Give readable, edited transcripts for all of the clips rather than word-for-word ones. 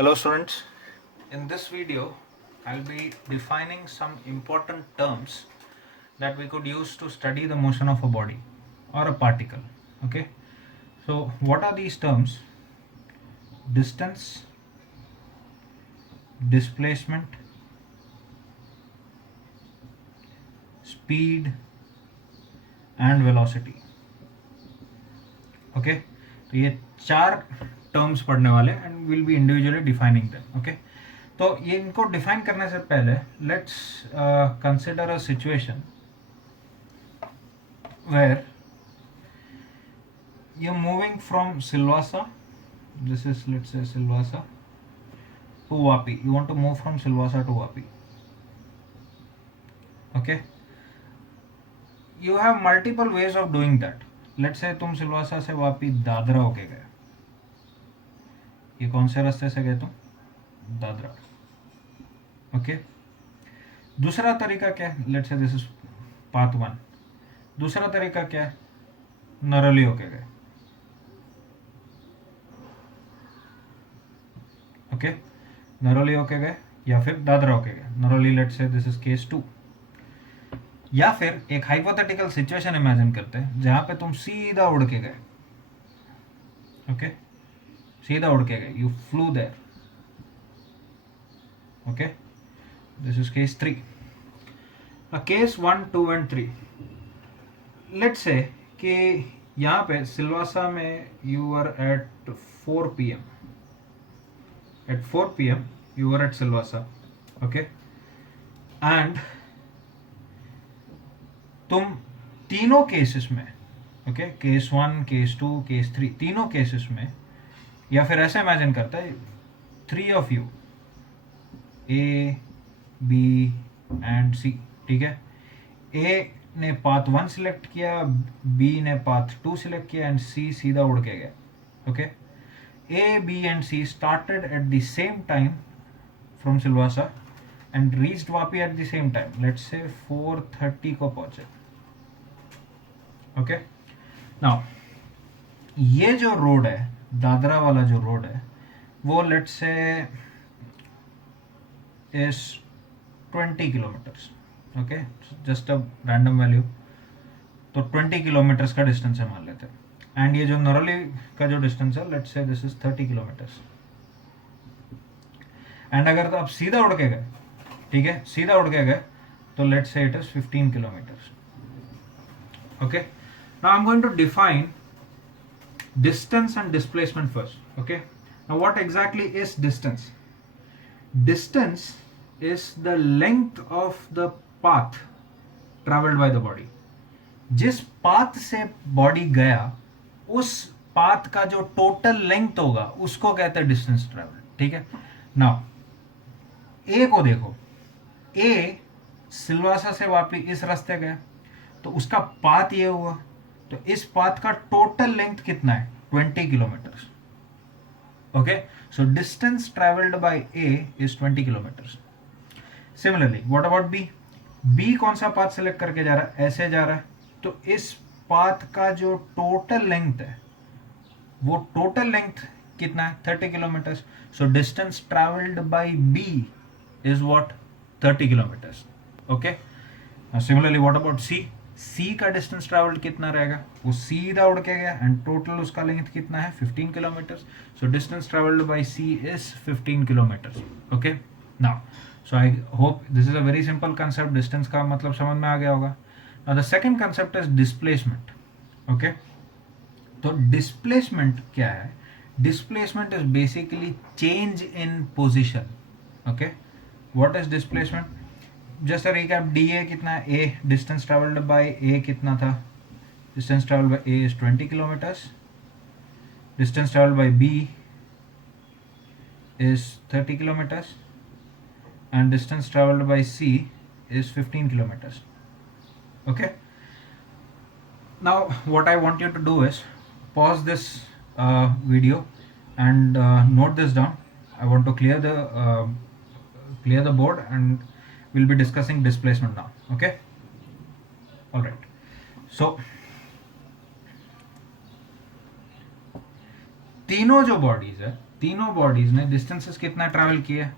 Hello students, in this video I'll be defining some important terms that we could use to study the motion of a body or a particle. Okay, so what are these terms? Distance, displacement, speed and velocity. Okay, तो ये चार terms पढ़ने वाले and will be individually defining them. Okay, तो ये इनको define करने से पहले let's consider a situation where you moving from Silvassa, this is let's say Silvassa to Vapi. You want to move from Silvassa to Vapi. Okay, you have multiple ways of doing that. Let's say तुम सिलवासा से वापी दादरा होके गए. ये कौन से रास्ते से गए तुम? दादरा. ओके, दूसरा तरीका क्या है? Let's say this is path 1. दूसरा तरीका क्या है? नरोली होके गए. ओके, नरोली होके गए या फिर दादरा होके गए. Naroli, let's say this is case 2. या फिर एक हाइपोथेटिकल सिचुएशन इमेजिन करते हैं जहां पे तुम सीधा उड़ के गए. ओके, सीधा उड़ के गए, you flew there. Okay, this is case 3. Case 1, 2 and 3. Let's say कि यहाँ पे सिलवासा में you are at 4 PM. At 4 PM you are at Silvassa. Okay, and तुम तीनों केसेस में, ओके, केस 1, केस 2, केस 3, तीनों केसेस में, या फिर ऐसे इमेजिन करता है 3 of you, A, B and C. ठीक है, A ने पाथ 1 सिलेक्ट किया, B ने पाथ 2 सिलेक्ट किया एंड C सीधा उड़ के गया. Okay, A, B and C started at the same time from Silvassa and reached Vapi at the same time. Let's say 4:30 को पहुंचे. Okay, now ये जो रोड है, दादरा वाला जो रोड है, वो let's say is 20 kilometers. Okay, just a random value. तो 20 किलोमीटर्स का डिस्टेंस है मान लेते हैं. एंड ये जो नरोली का जो डिस्टेंस है, let's say this is 30 kilometres. And अगर तो आप सीधा उड़ के गए, ठीक है, सीधा उड़ के गए, तो let's say it is 15 kilometres. Okay, now I am going to define distance and displacement first. Okay, now what exactly is distance? Distance is the length of the path travelled by the body. जिस path से body गया, उस path का जो total length होगा उसको कहते हैं डिस्टेंस ट्रेवल. ठीक है, नाउ ए को देखो. ए सिलवासा से वापी इस रास्ते गया, तो उसका पाथ ये हुआ. तो इस पाथ का टोटल लेंथ कितना है? 20 kilometres. Okay, so distance travelled by A is 20 kilometres. Similarly what about B? B कौन सा पाथ सिलेक्ट करके जा रहा है? ऐसे जा रहा है. तो इस पाथ का जो टोटल लेंथ है, वो टोटल लेंथ कितना है? 30 kilometres. So distance travelled by B is what? 30 kilometres. Okay, similarly what about C? C का डिस्टेंस ट्रेवल्ड कितना रहेगा? वो सीधा उड़ के गया एंड टोटल उसका लेंथ कितना है? 15 kilometres. So distance travelled by C is 15 kilometres. Okay, now so I hope this is a very simple concept. Distance का मतलब समझ में आ गया होगा. Now the second concept is displacement. Okay, तो displacement क्या है? Displacement is basically change in position. Okay, what is displacement? Just a recap, dA कितना है? A distance traveled by A कितना था? Distance traveled by A is 20 kilometers. Distance traveled by B is 30 kilometers and distance traveled by C is 15 kilometers. Okay, now what I want you to do is pause this video and note this down. I want to clear the board and we'll be discussing displacement now. Okay, all right. So तीनों जो bodies है, तीनों bodies ने distances कितना travel किया है?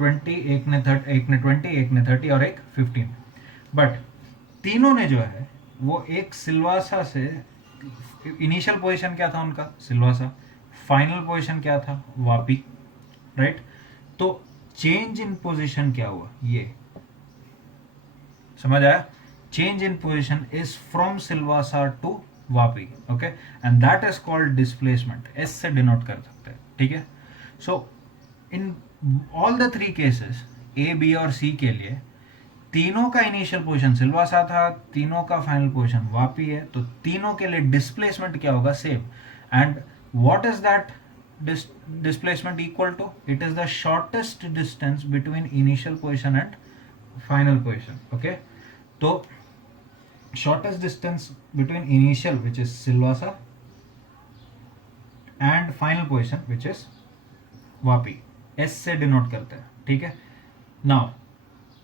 20, एक ने 30, एक ने 20, एक ने 30 और एक 15। बट तीनों ने जो है वो एक सिल्वासा से, इनिशियल पोजीशन क्या था उनका? सिल्वासा। फाइनल पोजीशन क्या था? वापी, राइट? तो चेंज इन पोजीशन क्या हुआ? ये समझ आया? Change in position is from Silvassa to Vapi, okay, and that is called displacement. S से डिनोट कर सकते हैं, ठीक है? So in all the three cases, A, B और सी के लिए, तीनों का इनिशियल पोजीशन सिल्वासा था, तीनों का फाइनल पोजीशन वापी है, तो तीनों के लिए डिस्प्लेसमेंट क्या होगा? Same. And what is that displacement equal to? It is the shortest distance between initial position and final position, okay? So shortest distance between initial, which is Silvassa, and final position, which is Vapi, S से denote करते हैं, ठीक है? Now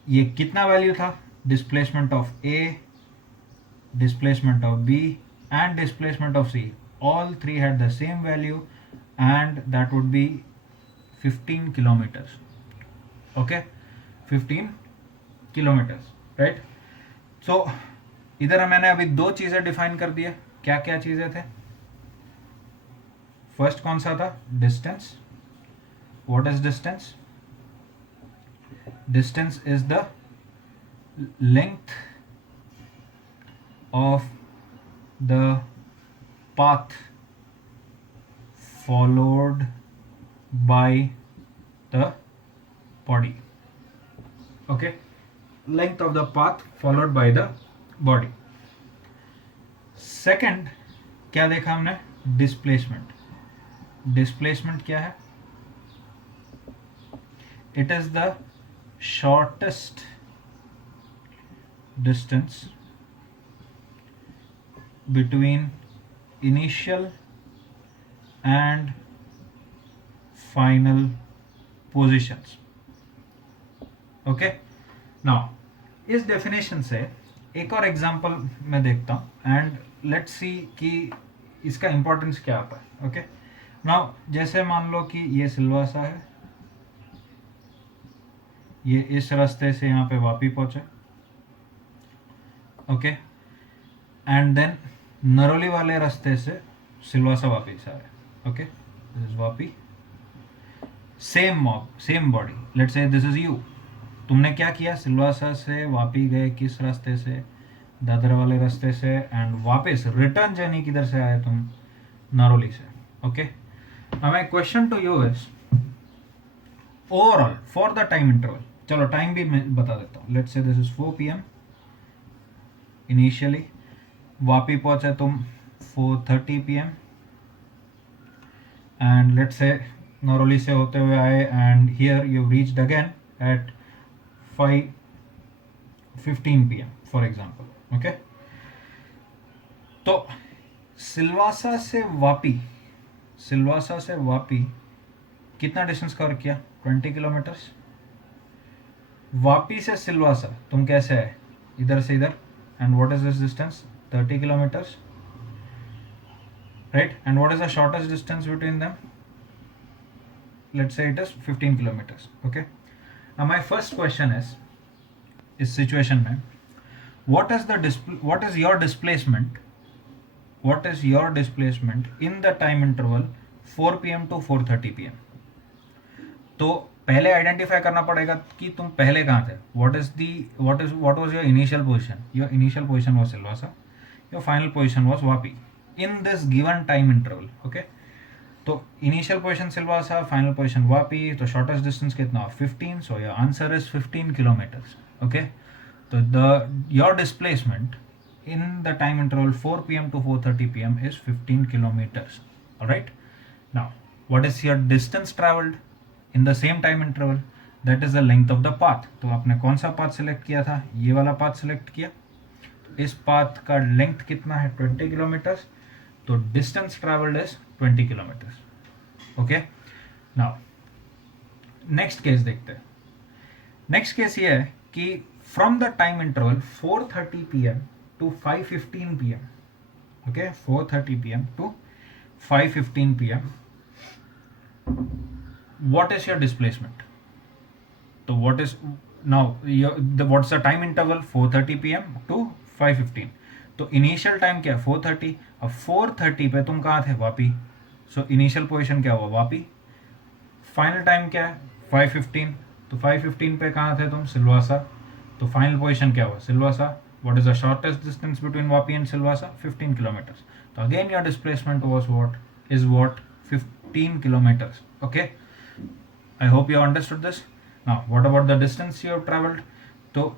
ये कितना value था? Displacement of A, displacement of B and displacement of C, all three had the same value, and that would be 15 kilometers, okay? 15 kilometers, right? So इधर मैंने अभी दो चीजें डिफाइन कर दी है। क्या क्या चीजें थे? फर्स्ट कौन सा था? Distance. What is distance? Distance is the length of the path followed by the body, okay? Length of the path followed by the body. Second क्या देखा हमने? डिस्प्लेसमेंट। डिस्प्लेसमेंट क्या है? It is the shortest distance between initial and final positions, okay? Now इस definition से एक और example मैं देखता हूं एंड लेट्स सी कि इसका इंपॉर्टेंस क्या आता है, ओके? नाउ जैसे मान लो कि ये सिल्वासा है, ये इस रास्ते से यहाँ पे वापी पहुंचे, ओके, एंड देन नरोली वाले रास्ते से सिल्वासा वापी से आ रहे हैं, okay? This is Vapi, same mob, same body, let's say this is you. तुमने क्या किया? सिल्वासा से वापी गए, किस रास्ते से? दादरा वाले रास्ते से, एंड वापस रिटर्न जर्नी किधर से आए तुम? नरोली से, okay? Now my question to you is overall for the time interval, चलो टाइम भी मैं बता देता हूँ। Let's say this is 4 PM initially, Vapi पहुंचे तुम 4:30 PM, and let's say Naroli से होते हुए आए and here you reached again at 5:15 PM for example, okay? तो सिल्वासा से वापी कितना डिस्टेंस कवर किया? 20 किलोमीटर्स। वापी से सिल्वासा तुम कैसे आए? इधर से इधर, and what is this distance? 30 kilometers, right? And what is the shortest distance between them? Let's say it is 15 kilometers, okay? Now my first question is situation mein, what is your displacement? What is your displacement in the time interval 4 PM to 4:30 PM? तो पहले identify करना पड़ेगा कि तुम पहले कहाँ थे। what was your initial position? Your initial position was Silvassa, your final position was Vapi in this given time interval, okay? तो initial position Silvassa, final position Vapi, तो shortest distance कितना? 15, so your answer is 15 kilometers, okay? तो your displacement in the time interval 4 PM to 4:30 PM is 15 kilometers, alright? Now what is your distance traveled in the same time interval? That is the length of the path. तो आपने कौन सा path select किया था? ये वाला path select किया। इस पाथ का लेंथ कितना है? 20 किलोमीटर्स। तो distance travelled is 20 kilometres, okay? Now next case देखते हैं। नेक्स्ट केस ये है कि from the time interval 4:30 PM to 5:15 PM, okay? 4:30 PM to 5:15 PM, what is your displacement? So what is now what's the time interval? 4:30 p.m. to 5:15. तो initial time क्या है? 4:30. अब 4:30 पे तुम कहाँ थे? वापी. सो इनिशियल पोजीशन क्या हुआ? वापी. फाइनल टाइम क्या है? 5:15. तो 5:15 पे कहाँ थे तुम? सिलवासा. तो फाइनल पोजीशन क्या हुआ? Silvassa. What is the shortest distance between Vapi and Silvassa? 15 kilometers. So again your displacement was what? Is what? 15 kilometers. Okay. I hope you understood this. Now what about the distance you have traveled? So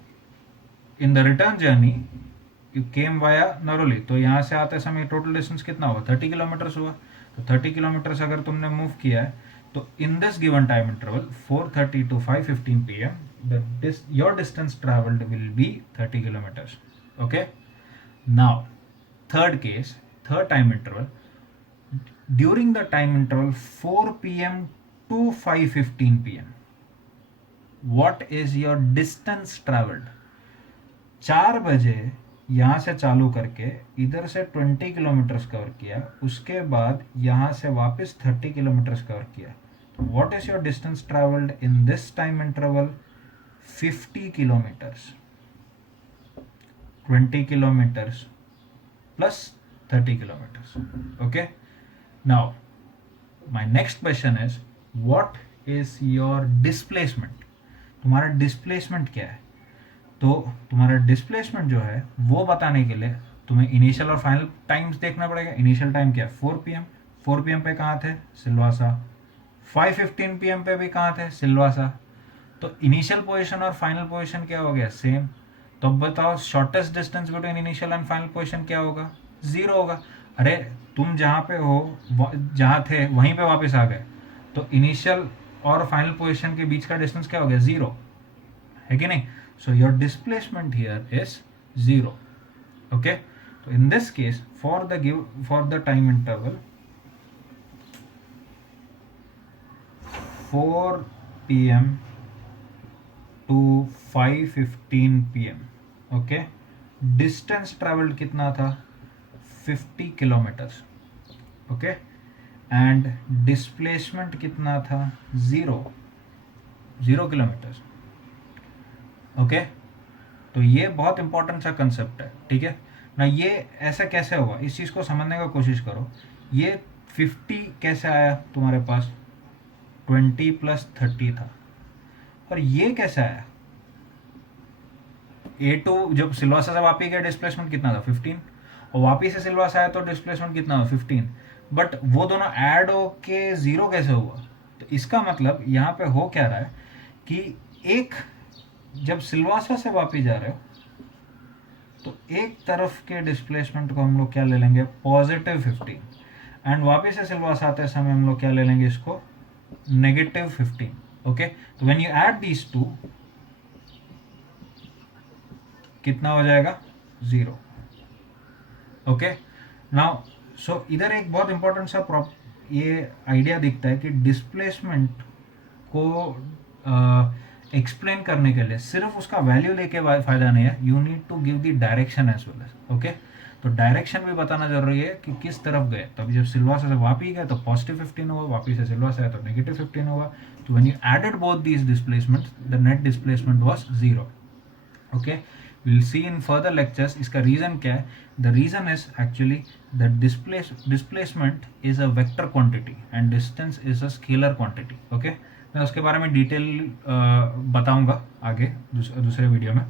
in the return journey you came via Naroli. तो यहाँ से आते समय total distance कितना हुआ? 30 kilometers हुआ. तो 30 kilometers अगर तुमने move किया है तो in this given time interval 4:30 to 5:15 p.m. your distance traveled will be 30 kilometers. Okay. Now third case, third time interval, during the time interval 4 p.m. to 5:15 p.m. what is your distance traveled? 4 बजे यहाँ से चालू करके इधर से 20 kilometres cover किया, उसके बाद यहाँ से वापस 30 किलोमीटर्स कवर किया. What is your distance traveled in this time interval? 50 kilometers. 20 kilometers plus 30 kilometers. Okay. Now my next question is, what is your displacement? तुम्हारा डिस्प्लेसमेंट क्या है? तो तुम्हारा डिस्प्लेसमेंट जो है वो बताने के लिए तुम्हें इनिशियल और फाइनल टाइम्स देखना पड़ेगा. इनिशियल टाइम क्या है? 4 पीएम. 4 पीएम पे कहाँ थे? सिलवासा. 5:15 पीएम पे भी कहाँ थे? सिलवासा. तो इनिशियल पोजीशन और फाइनल पोजीशन क्या हो गया? सेम. तो अब बताओ shortest distance between initial and final position क्या होगा? 0 होगा. अरे तुम जहाँ पे हो, जहाँ थे वहीं पे वापस आ गए, तो इनिशियल और फाइनल पोजीशन के बीच का डिस्टेंस क्या हो गया? 0 है कि नहीं? So your displacement here is 0. Okay. तो in this case for the time interval 4 p.m. to 5:15 p.m. Okay. Distance travelled कितना था? 50 किलोमीटर्स. ओके. एंड डिस्प्लेसमेंट कितना था? 0 किलोमीटर्स. ओके. तो ये बहुत इंपॉर्टेंट सा कंसेप्ट है. ठीक है ना. ये ऐसा कैसे हुआ, इस चीज़ को समझने का कोशिश करो. ये 50 कैसे आया तुम्हारे पास? 20 प्लस 30 था. और ये कैसे आया? A2 जब सिलवासा से वापी गया डिस्प्लेसमेंट कितना था? 15. और वापी से सिलवासा आया तो डिस्प्लेसमेंट कितना हुआ? 15. बट वो दोनों ऐड हो के 0 कैसे हुआ? तो इसका मतलब यहाँ पे हो क्या रहा है कि एक, जब सिलवासा से वापी जा रहे हो तो एक तरफ के डिस्प्लेसमेंट को हम लोग क्या ले लेंगे? पॉजिटिव 15. एंड वापी से सिलवासा आते समय हम लोग क्या ले लेंगे? इसको नेगेटिव 15. ओके. तो when you add these two कितना हो जाएगा? 0. ओके. नाउ सो इधर एक बहुत इंपॉर्टेंट सा ये आइडिया दिखता है कि डिस्प्लेसमेंट को एक्सप्लेन करने के लिए सिर्फ उसका वैल्यू लेके फायदा नहीं है. You need to give the direction as well as. Okay. तो डायरेक्शन भी बताना जरूरी है कि किस तरफ गए. तो अभी जब सिलवासा से वापी गए तो पॉजिटिव 15 होगा, वापी से सिलवासा आया तो नेगेटिव 15 होगा. तो when you added both these displacement the net displacement was 0. Okay. we'll see in further lectures इसका रीजन क्या है. the reason is actually that displacement is a vector quantity and distance is a scalar quantity. okay. मैं उसके बारे में detail बताऊंगा आगे दूसरे वीडियो में.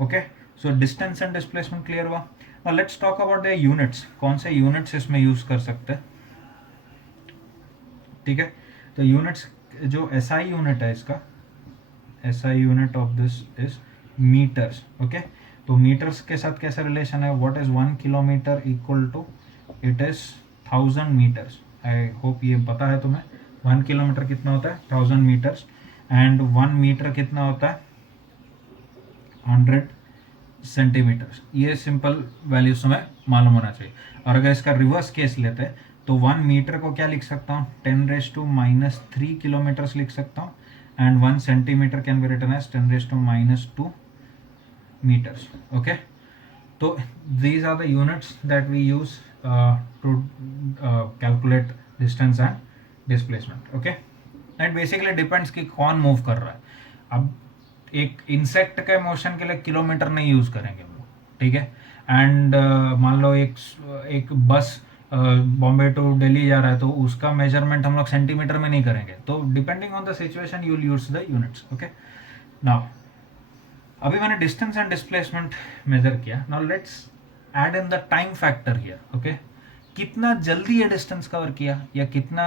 Okay. So distance and displacement clear हुआ. now let's talk about the units. कौन से यूनिट्स इसमें यूज कर सकते हैं? ठीक है. तो यूनिट्स जो SI यूनिट है इसका, SI unit of this is meters. Okay. तो मीटर्स के साथ कैसा रिलेशन है? What is 1 kilometer equal to? It is 1000 meters. I hope ये पता है तुम्हें. 1 किलोमीटर कितना होता है? 1000 मीटर्स. एंड 1 मीटर कितना होता है? 100 सेंटीमीटर्स. ये सिंपल वैल्यूज तुम्हें मालूम होना चाहिए. और अगर इसका रिवर्स केस लेते हैं तो 1 मीटर को क्या लिख सकता हूँ? 10⁻³ किलोमीटर्स लिख सकता हूँ. and 1 centimeter can be written as 10⁻² meters. Okay. So these are the units that we use to calculate distance and displacement. Okay, and basically depends कि कौन मूव कर रहा है. अब एक इंसेक्ट के मोशन के लिए किलोमीटर नहीं यूज करेंगे हम लोग, ठीक है. एंड मान लो एक बस बॉम्बे टू दिल्ली जा रहा है तो उसका मेजरमेंट हम लोग सेंटीमीटर में नहीं करेंगे. तो depending on the situation you will use the units. Okay, now अभी मैंने डिस्टेंस एंड डिस्प्लेसमेंट मेजर किया. Now let's add in the time factor here. Okay, कितना जल्दी ये डिस्टेंस कवर किया या कितना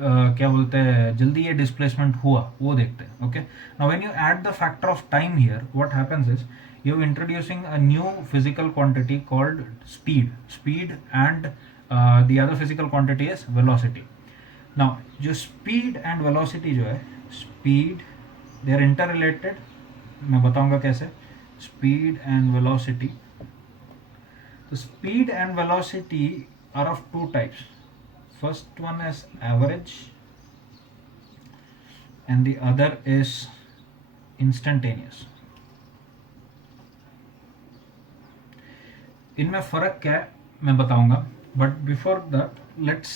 क्या बोलते हैं जल्दी ये डिस्प्लेसमेंट हुआ वो देखते हैं. Okay, now when you add the factor of time here what happens is you introducing a new physical quantity called speed and the other physical quantity is velocity. Now जो स्पीड एंड वेलोसिटी जो है, speed they are interrelated. मैं बताऊंगा कैसे. Speed and velocity. तो speed and velocity are of two types. First one is average and the other is instantaneous. इनमें फर्क क्या है मैं बताऊंगा, but before that let's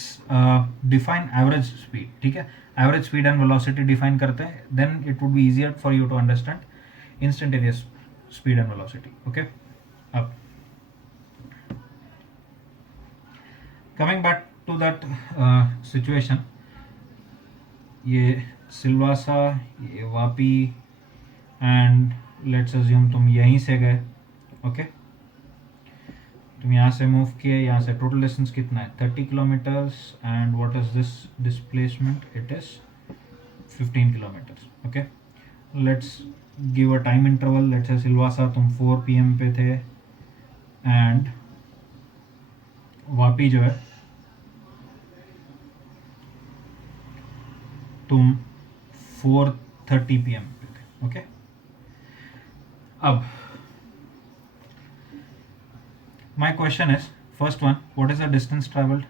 define average speed. ठीक है, average speed and velocity define करते हैं, then it would be easier for you to understand instantaneous speed and velocity. Okay, अब coming back to that situation, ये सिलवासा, ये Vapi, and let's assume तुम यहीं से गए. ओके, तुम यहाँ से मूव किए, यहाँ से टोटल डिस्टेंस कितना है 30 kilometres. And what is this displacement, it is 15 kilometres. Okay, let's give a time interval. Let's say Silvassa तुम 4 PM पे थे एंड वापी जो है तुम 4:30 PM पे थे. ओके, अब my question is first one, what is the distance travelled.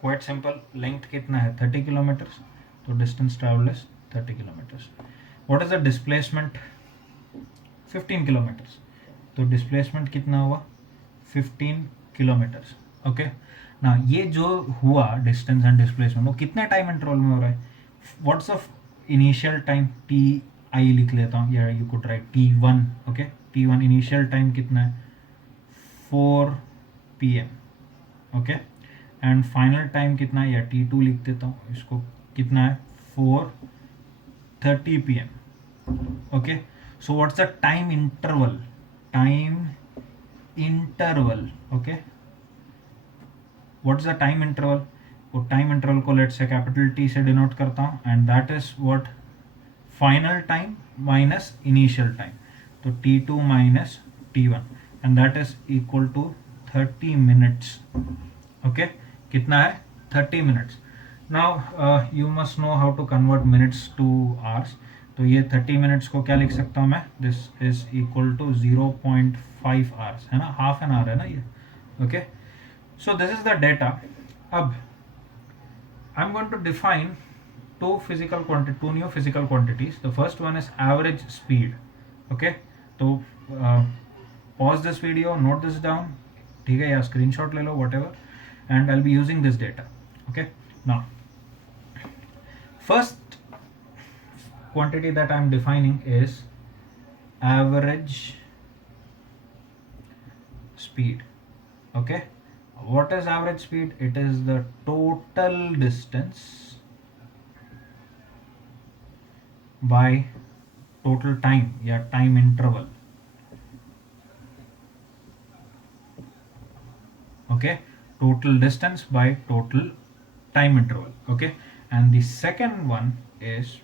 Quite simple, length कितना है 30 किलोमीटर्स, तो distance travelled is 30 kilometres. What is the displacement 15 kilometres, तो डिस्प्लेसमेंट कितना हुआ 15 किलोमीटर्स. ओके, ना ये जो हुआ डिस्टेंस एंड डिस्प्लेसमेंट वो कितने टाइम इंटरवल में हो रहा है. What's of initial time, T I लिख लेता हूँ, या you could write T1. Okay, T1 initial time कितना है 4 PM. Okay, and final time कितना है, या T2 लिख देता हूँ, इसको कितना है 4:30 PM. Okay, so what's the time interval, okay, what's the time interval. वो टाइम इंटरवल को लेट्स से कैपिटल T से डिनोट करता हूँ, and that is what final time minus initial time. तो T2 minus T1 and that is equal to 30 minutes. Okay, कितना है 30 minutes. Now you must know how to convert minutes to hours. तो ये 30 minutes को क्या लिख सकता हूँ मैं, this is equal to 0.5 hours, है ना, हाफ एन आवर है ना ये. Okay, so this is the data. अब I'm going to define two new physical quantities. The first one is average speed. Okay, तो pause this video, note this down, ठीक है, या screenshot ले लो, whatever, and I'll be using this data. Okay, now first quantity that I'm defining is average speed. Okay, what is average speed? It is the total distance by total time या time interval. Okay, total distance by total time interval. Okay, and the second one is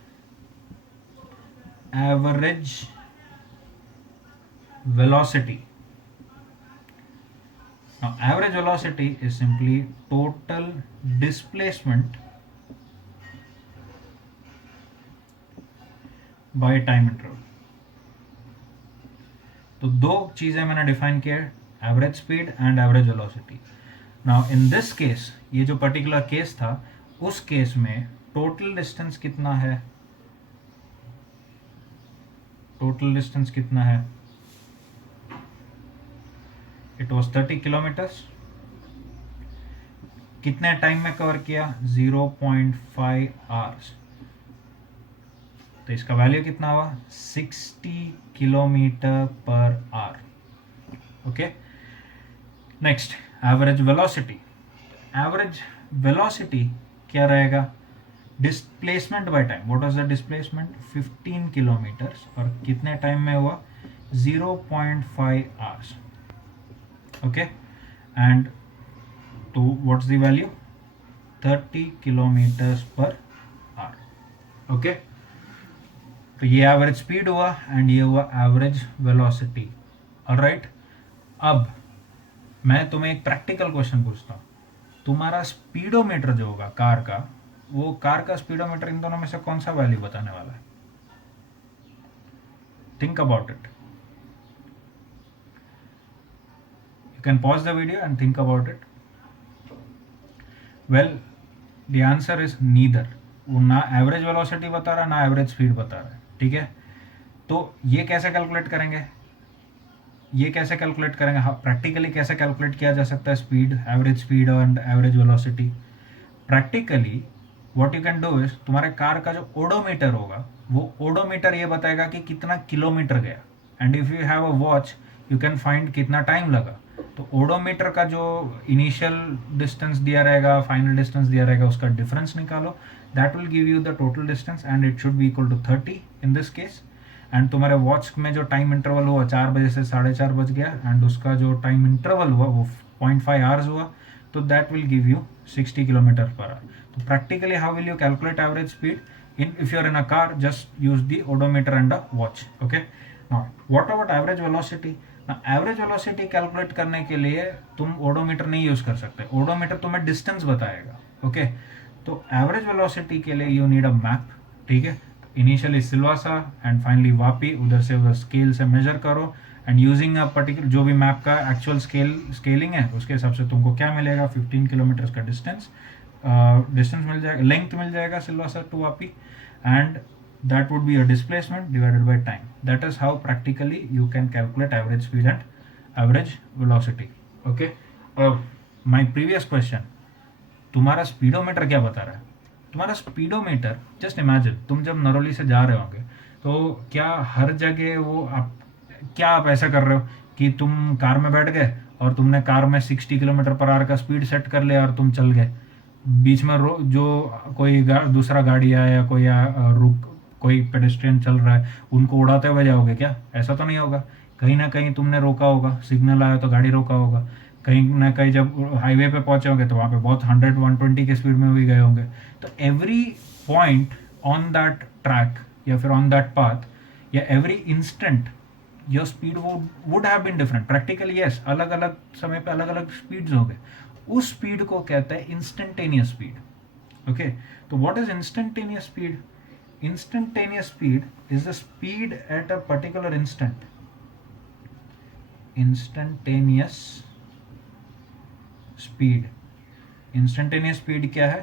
average velocity. Now average velocity is simply total displacement by time interval. तो दो चीजें मैंने define किया, average speed and average velocity. Now in this case, ये जो particular case था, उस case में टोटल डिस्टेंस कितना है, टोटल डिस्टेंस कितना है, it was 30 kilometers. कितने टाइम में कवर किया? 0.5 आवर्स। तो इसका वैल्यू कितना हुआ? 60 kilometre per hour. Okay, next average velocity. Average velocity क्या रहेगा? Displacement by time. What was the displacement? 15 kilometres, और कितने टाइम में हुआ? 0.5 आवर्स। ओके, एंड तो what's the value? 30 kilometres per hour. Okay, तो ये एवरेज स्पीड हुआ एंड ये हुआ एवरेज वेलोसिटी। ऑलराइट, अब मैं तुम्हें एक प्रैक्टिकल क्वेश्चन पूछता हूँ। तुम्हारा स्पीडोमीटर जो होगा कार का, वो कार का स्पीडोमीटर इन दोनों में से कौन सा वैल्यू बताने वाला है? Think about it. You can pause the video and think about it. Well, the answer is neither. वो ना एवरेज वेलोसिटी बता रहा है ना एवरेज स्पीड बता रहा है। ठीक है, तो ये कैसे कैलकुलेट करेंगे? ये कैसे कैलकुलेट करेंगे? हाँ, प्रैक्टिकली कैसे कैलकुलेट किया जा सकता है speed, average speed and average velocity? Practically what you can do is, तुम्हारे कार का जो ओडोमीटर होगा, वो ओडोमीटर ये बताएगा कि कितना किलोमीटर गया, and if you have a watch you can find कितना टाइम लगा। तो ओडोमीटर का जो इनिशियल डिस्टेंस दिया रहेगा, फाइनल डिस्टेंस दिया रहेगा, उसका डिफरेंस निकालो, that will give you the total distance and it should be equal to 30 in this case. And तुम्हारे वॉच में जो टाइम इंटरवल हुआ 4 बजे से 4:30 बज गया, एंड उसका जो टाइम इंटरवल हुआ वो 0.5 आवर्स हुआ, तो that will give you 60 kilometre per hour. तो practically how will you calculate average speed? If you're in a car, just use the odometer and a watch. Okay, now what about average velocity? ना average velocity calculate करने के लिए तुम odometer नहीं use कर सकते। Odometer तुम्हें distance बताएगा। ओके, तो एवरेज वेलोसिटी के लिए यू नीड अ मैप। ठीक है, initially Silvassa and finally Vapi, उधर से उधर स्केल से मेजर करो, एंड यूजिंग अ पर्टिकुलर जो भी मैप का एक्चुअल स्केलिंग है उसके हिसाब से तुमको क्या मिलेगा? 15 किलोमीटर का डिस्टेंस मिल जाएगा, लेंथ मिल जाएगा Silvassa to Vapi, and that would be your displacement divided by time. That is how practically you can calculate average speed and average velocity. Okay, my previous question, तुम्हारा स्पीडोमीटर क्या बता रहा है? तुम्हारा स्पीडोमीटर, जस्ट इमेजिन तुम जब नरोली से जा रहे होंगे तो क्या हर जगह वो क्या आप ऐसा कर रहे हो कि तुम कार में बैठ गए और तुमने कार में 60 किलोमीटर पर आवर का स्पीड सेट कर लिया और तुम चल गए, बीच में जो कोई दूसरा गाड़ी आया या कोई पेडेस्ट्रियन चल रहा है उनको उड़ाते हुए जाओगे क्या? ऐसा तो नहीं होगा। कहीं ना कहीं तुमने रोका होगा, सिग्नल आया तो गाड़ी रोका होगा, कहीं ना कहीं जब हाईवे पे पहुंचे होंगे तो वहाँ पे बहुत 100-120 की स्पीड में भी गए होंगे। तो every point on that track या फिर ऑन दैट पाथ या every instant your speed would have been different. Practically yes, अलग अलग समय पे अलग अलग स्पीड्स हो गए। उस स्पीड को कहते हैं इंस्टेंटेनियस स्पीड। ओके, तो what is instantaneous speed? Instantaneous speed is the speed at a particular instant. Instantaneous speed. Instantaneous speed क्या है?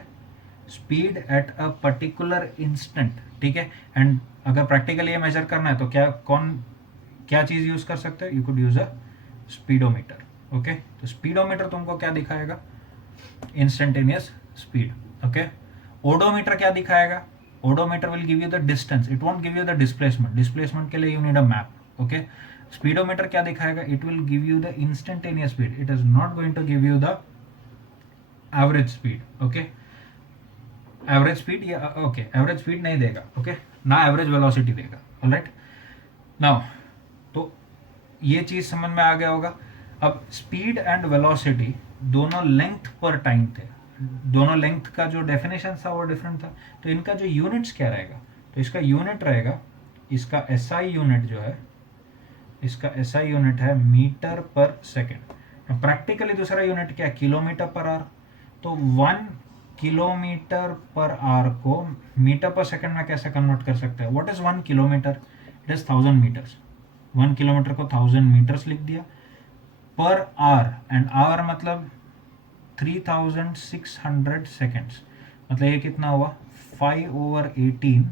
Speed at a particular instant. ठीक है, एंड अगर प्रैक्टिकली ये मेजर करना है तो क्या चीज यूज कर सकते हैं? You could use a speedometer. Okay, तो स्पीडोमीटर तुमको क्या दिखाएगा? Instantaneous speed. ओके, ओडोमीटर क्या दिखाएगा? Odometer will give you the distance, it won't give you the displacement. Displacement के लिए you need a map. Okay, speedometer क्या दिखाएगा? It will give you the instantaneous speed, it is not going to give you the average speed. Okay, average speed या okay average speed नहीं देगा। Okay, ना average velocity देगा। Alright, now तो ये चीज समझ में आ गया होगा। अब स्पीड एंड वेलोसिटी दोनों लेंथ पर टाइम थे, दोनों लेंथ का जो डेफिनेशन था वो डिफरेंट था। तो इनका जो यूनिट्स क्या रहेगा? तो इसका यूनिट रहेगा, इसका एसआई यूनिट जो है, इसका एसआई यूनिट है मीटर पर सेकेंड। प्रैक्टिकली दूसरा यूनिट क्या? Kilometre per hour. तो 1 किलोमीटर पर आवर को मीटर पर सेकेंड में कैसे कन्वर्ट कर सकते हैं? What is 1 kilometer? It is 1000 meters. 1 kilometer को 1000 मीटर्स लिख दिया पर आवर, एंड आवर मतलब 3600 सेकेंड्स, मतलब ये कितना हुआ? 5/18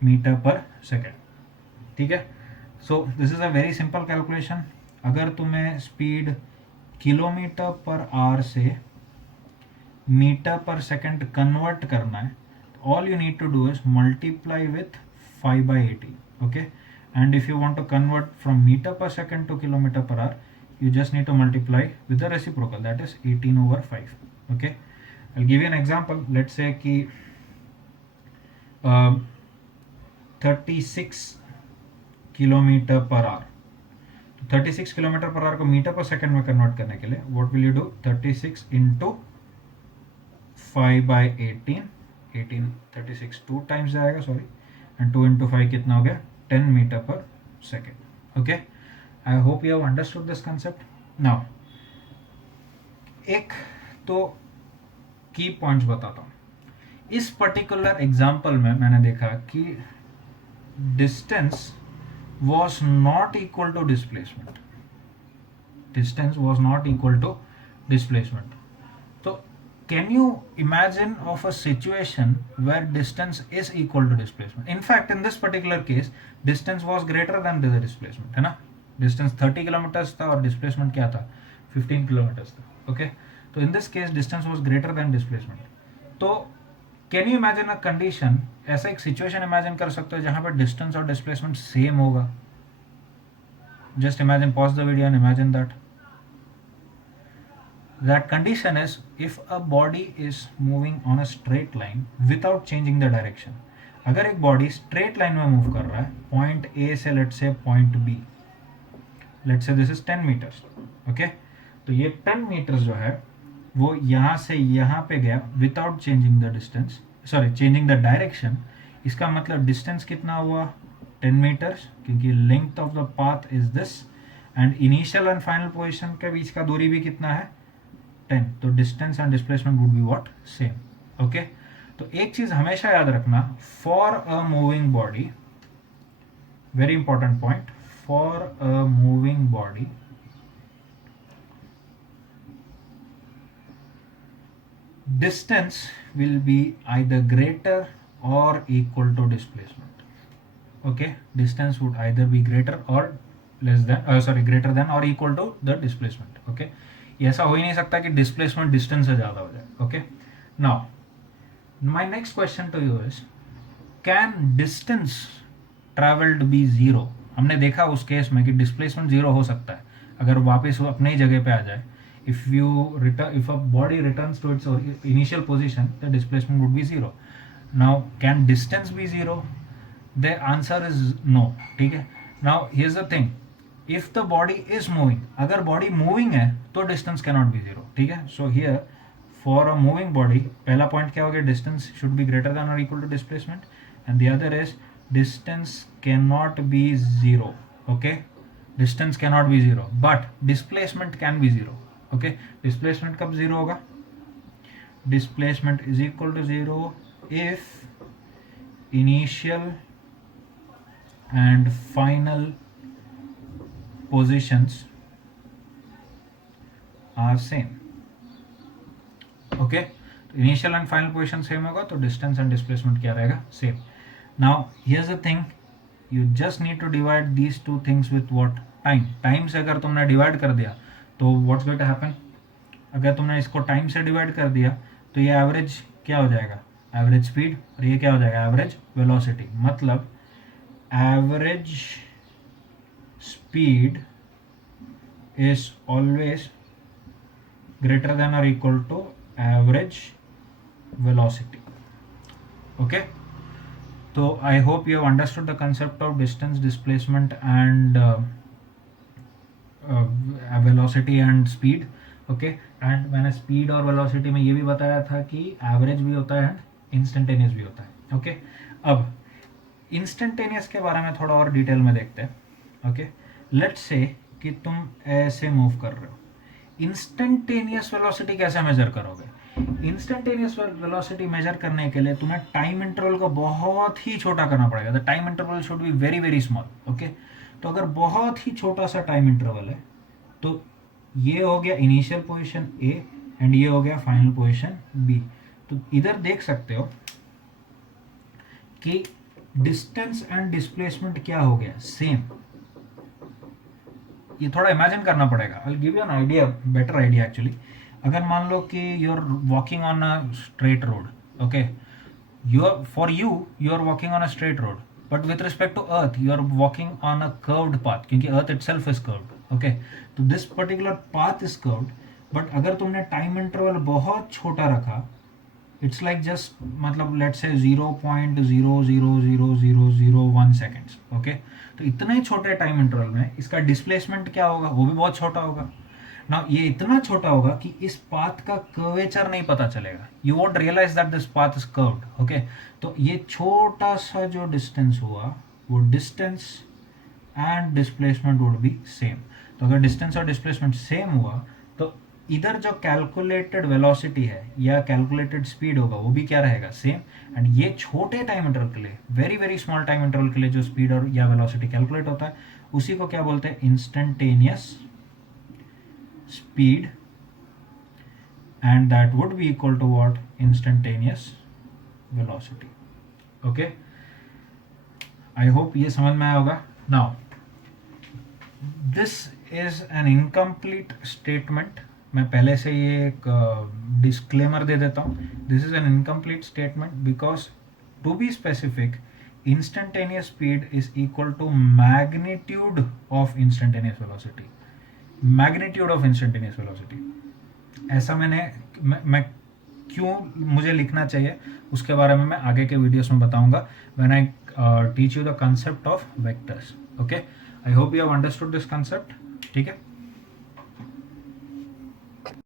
मीटर पर सेकेंड। ठीक है, so this is a very simple calculation. अगर तुम्हें स्पीड किलोमीटर पर आवर से मीटर पर सेकेंड कन्वर्ट करना है, all you need to do is multiply with 5/18. Okay, and if you want to convert from meter per second to kilometer per hour, you just need to multiply with the reciprocal, that is 18/5. Okay, I'll give you an example. Let's say कि 36 kilometre per hour, 36 kilometre per hour को metre पर second में convert करने के लिए what will you do, 36 into 5/18, 18 36 two times जाएगा, sorry, and 2 into 5 कितना हो गया, 10 मीटर पर सेकेंड. ओके, आई hope you have understood this concept. Now एक तो की पॉइंट्स बताता हूँ. इस पर्टिकुलर एग्जाम्पल में मैंने देखा कि distance was not equal to displacement. Distance was not equal to displacement. So can you imagine of a situation where distance is equal to displacement? In fact, in this particular case, distance was greater than the displacement, है ना. Distance 30 kilometers था और displacement क्या था, 15 kilometers था. Okay, तो in this case distance was greater than displacement. तो can you imagine a condition, ऐसा एक सिचुएशन इमेजिन कर सकते हो जहां पर डिस्टेंस और डिस्प्लेसमेंट सेम होगा. Just imagine, pause the video and imagine that condition is if a body is moving on a straight line without changing the direction. अगर एक बॉडी स्ट्रेट लाइन में मूव कर रहा है पॉइंट ए से late से point B, late से this is 10 metres. Okay, तो ये 10 मीटर्स जो है वो यहां से यहां पे गया without changing the distance, sorry changing the direction. इसका मतलब डिस्टेंस कितना हुआ, 10 मीटर्स, क्योंकि length of the path is this and initial and final position के बीच का दूरी भी कितना है, 10. तो distance and displacement would be what, same. Okay, तो एक चीज हमेशा याद रखना, for a moving body, very important point, for a moving body distance will be either greater or equal to displacement. Okay, distance would either be greater or less than greater than or equal to the displacement. Okay, ये ऐसा हो ही नहीं सकता कि displacement distance से ज़्यादा हो जाए. Okay, now my next question to you is, can distance traveled be zero? हमने देखा उस केस में कि displacement zero हो सकता है अगर वापस वो अपनी जगह पे आ जाए. If a body returns to its initial position, the displacement would be zero. Now, can distance be zero? The answer is no. ठीक है. Now, here's the thing. If the body is moving, अगर body moving है, तो distance cannot be zero. ठीक है. So here, for a moving body, पहला point क्या हो गया? Distance should be greater than or equal to displacement, and the other is distance cannot be zero. Okay. Distance cannot be zero, but displacement can be zero. Okay, displacement कब zero होगा, displacement is equal to zero if initial and final positions are same. Okay, initial and final position same होगा तो distance and displacement क्या रहेगा, same. Now here's the thing, you just need to divide these two things with what, time. Time से अगर तुमने divide कर दिया तो व्हाट्स गोइंग टू हैपन, अगर तुमने इसको टाइम से डिवाइड कर दिया तो ये एवरेज क्या हो जाएगा, एवरेज स्पीड, और ये क्या हो जाएगा, एवरेज वेलोसिटी. मतलब average speed is always greater than और equal to average velocity. Okay, तो I hope you have understood the concept of distance, displacement and velocity and speed. Okay, and मैंने speed और वेलोसिटी में ये भी बताया था कि एवरेज भी होता है एंड इंस्टेंटेनियस भी होता है. ओके, अब इंस्टेंटेनियस के बारे में थोड़ा और डिटेल में देखते हैं. ओके, लेट्स से कि तुम ऐसे मूव कर रहे हो, इंस्टेंटेनियस वेलोसिटी कैसे मेजर करोगे. इंस्टेंटेनियस वेलोसिटी मेजर करने के लिए तुम्हें टाइम इंटरवल को बहुत ही छोटा करना पड़ेगा. The time interval should be very very small. Okay, तो अगर बहुत ही छोटा सा टाइम इंटरवल है तो ये हो गया इनिशियल पोजीशन ए एंड ये हो गया फाइनल पोजीशन बी. तो इधर देख सकते हो कि डिस्टेंस एंड डिस्प्लेसमेंट क्या हो गया, सेम. ये थोड़ा इमेजिन करना पड़ेगा. I will give you an idea, better idea actually. अगर मान लो कि you are walking on a straight road, okay, you are for you you are walking on a straight road, but with respect to earth you are walking on a curved path, क्योंकि earth itself is curved, okay, तो this particular path is curved, but अगर तुमने time interval बहुत छोटा रखा, it's like just मतलब let's say 0.0000001 seconds, okay, तो इतने छोटे टाइम इंटरवल में इसका डिस्प्लेसमेंट क्या होगा, वो भी बहुत छोटा होगा ना, ये इतना छोटा होगा कि इस पाथ का कर्वेचर नहीं पता चलेगा, you won't realize that this path is curved, okay, तो ये छोटा सा जो डिस्टेंस हुआ वो distance and displacement would be same. तो अगर डिस्टेंस और डिस्प्लेसमेंट सेम हुआ तो इधर जो कैलकुलेटेड वेलोसिटी है या कैलकुलेटेड स्पीड होगा वो भी क्या रहेगा, सेम। एंड ये छोटे टाइम इंटरवल के लिए, very very small time interval के लिए जो स्पीड और या वेलोसिटी कैलकुलेट होता है उसी को क्या बोलते हैं, instantaneous speed, and that would be equal to what, instantaneous velocity. Okay, आई होप ये समझ में आया होगा। Now this is an incomplete statement, मैं पहले से ये एक डिस्क्लेमर दे देता हूँ, this is an incomplete statement because to be specific instantaneous speed is equal to magnitude of instantaneous velocity, magnitude of instantaneous velocity. ऐसा मैं क्यों मुझे लिखना चाहिए उसके बारे में मैं आगे के वीडियोस में बताऊंगा, when I teach you the concept of vectors. Okay, आई hope you have understood this concept, ठीक है।